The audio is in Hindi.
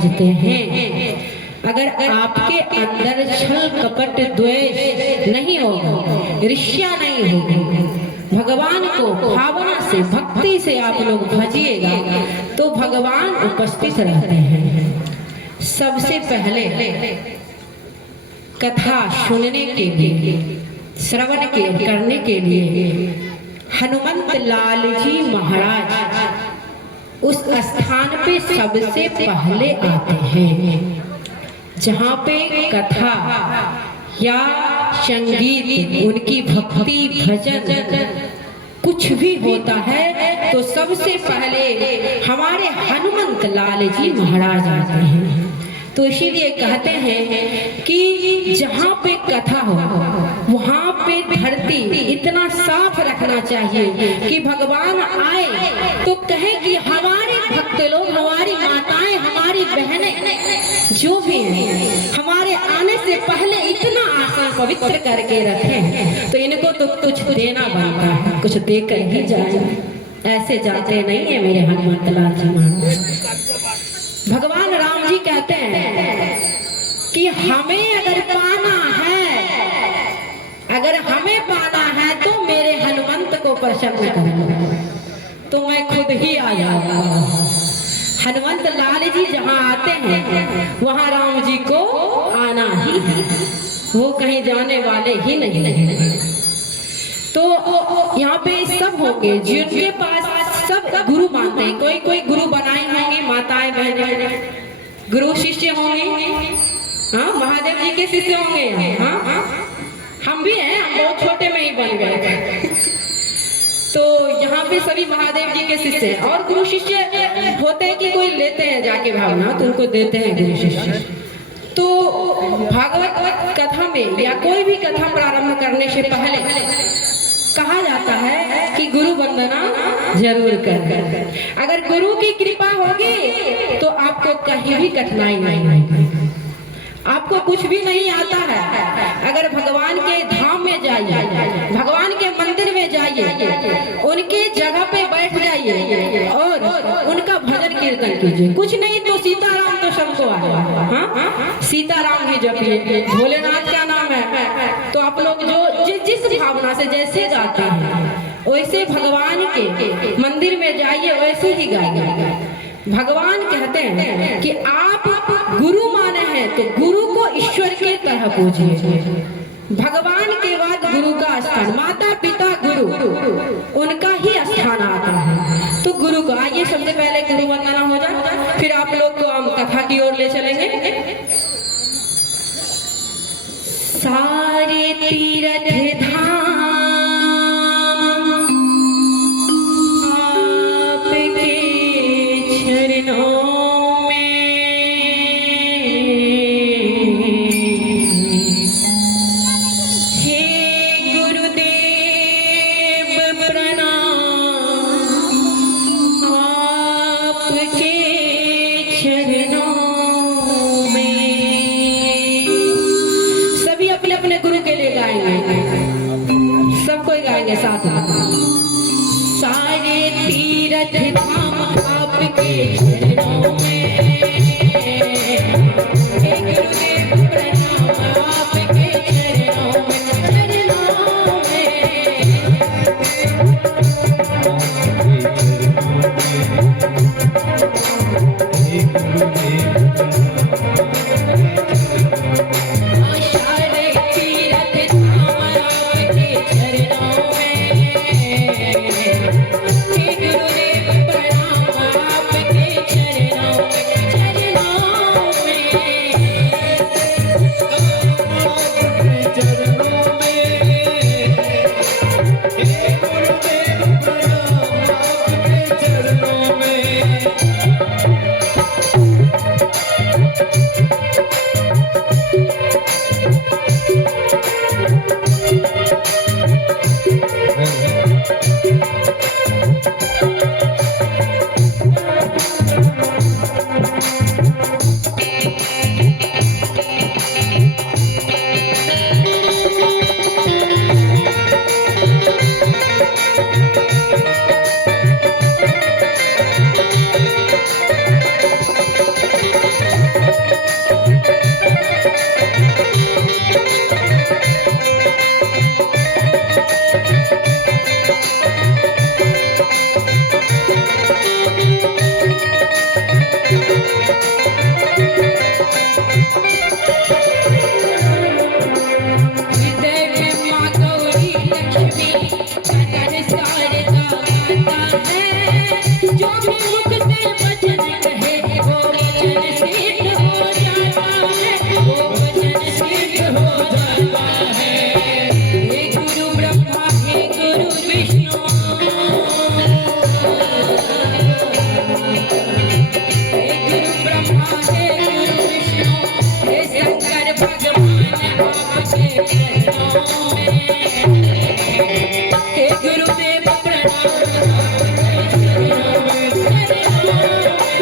भेजते हैं। अगर आपके अंदर छल कपट द्वेष नहीं होगा, ईर्ष्या नहीं होगी, भगवान को भावना से भक्ति से आप लोग भजिएगा तो भगवान उपस्थित रहते हैं। सबसे पहले कथा सुनने के लिए, श्रवण करने के लिए हनुमंत लाल जी महाराज उस स्थान पे सबसे पहले आते हैं जहाँ पे कथा या संगीत, उनकी भक्ति भजन कुछ भी होता है तो सबसे पहले हमारे हनुमंत लाल जी महाराज आते हैं। तो इसीलिए कहते हैं कि जहाँ पे कथा हो वहाँ पे धरती इतना साफ रखना चाहिए कि भगवान आए तो कहे कि हमारे भक्त लोग, हमारी माताएं, हमारी बहनें जो भी हैं, हमारे आने से पहले इतना आसन पवित्र करके रखें, तो इनको तो कुछ देना बनता है, कुछ देकर ही जाए। ऐसे जाते नहीं है मेरे हनुमंत लाल जी महाराज। भगवान राम जी कहते हैं कि हमें अगर पाना है, अगर हमें पाना है तो मेरे हनुमंत को प्रसन्न करो, तो मैं खुद ही आ जाऊंगा। हनुमंत लाल जी जहाँ आते हैं वहाँ राम जी को आना ही है, वो कहीं जाने वाले ही नहीं। तो यहाँ पे सब होंगे जिनके पास सब गुरु मानते हैं, कोई कोई गुरु बनाए होंगे, माताएं बहनें गुरु शिष्य होंगे। हाँ, महादेव जी के शिष्य होंगे। हाँ, हम भी हैं, हम बहुत छोटे में ही बन गए। तो यहाँ पे सभी महादेव जी के शिष्य हैं। और गुरु शिष्य होते हैं कि कोई लेते हैं जाके भावना, तो उनको देते हैं गुरु शिष्य। तो भागवत कथा में या कोई भी कथा प्रारंभ करने से पहले कहा जाता है कि गुरु वंदना जरूर कर। अगर गुरु की कृपा होगी तो आपको कहीं भी कठिनाई नहीं होगी। आपको कुछ भी नहीं आता है, अगर भगवान के धाम में जाइए, भगवान के मंदिर में जाइए, उनके जगह पे बैठ जाइए और उनका भजन कीर्तन कीजिए। कुछ नहीं तो सीताराम तो सबको आया। हाँ, सीताराम ही जपिए, भोलेनाथ का नाम है। तो आप लोग जो जिस भावना से जैसे गाते हैं वैसे भगवान के मंदिर में जाइए, वैसे ही गाइए। भगवान कहते हैं कि आप गुरु माने हैं तो गुरु को ईश्वर के तरह पूजिए। भगवान के बाद गुरु का स्थान, माता पिता गुरु, उनका ही स्थान आता है। तो गुरु को आइए सबसे पहले गुरु वंदना हो जाए, फिर आप लोग को हम कथा की ओर ले चलेंगे। सारे तीर्थ धाम आपके चरणों में, हे गुरुदेव प्रणाम आपके चरणों में। सभी अपने अपने गुरु के लिए गाएंगे, सब कोई गाएंगे साथ में। सारे तीर्थ धाम आपके चरणों में, हे गुरुदेव प्रणाम आपके चरणों में, चरणों में।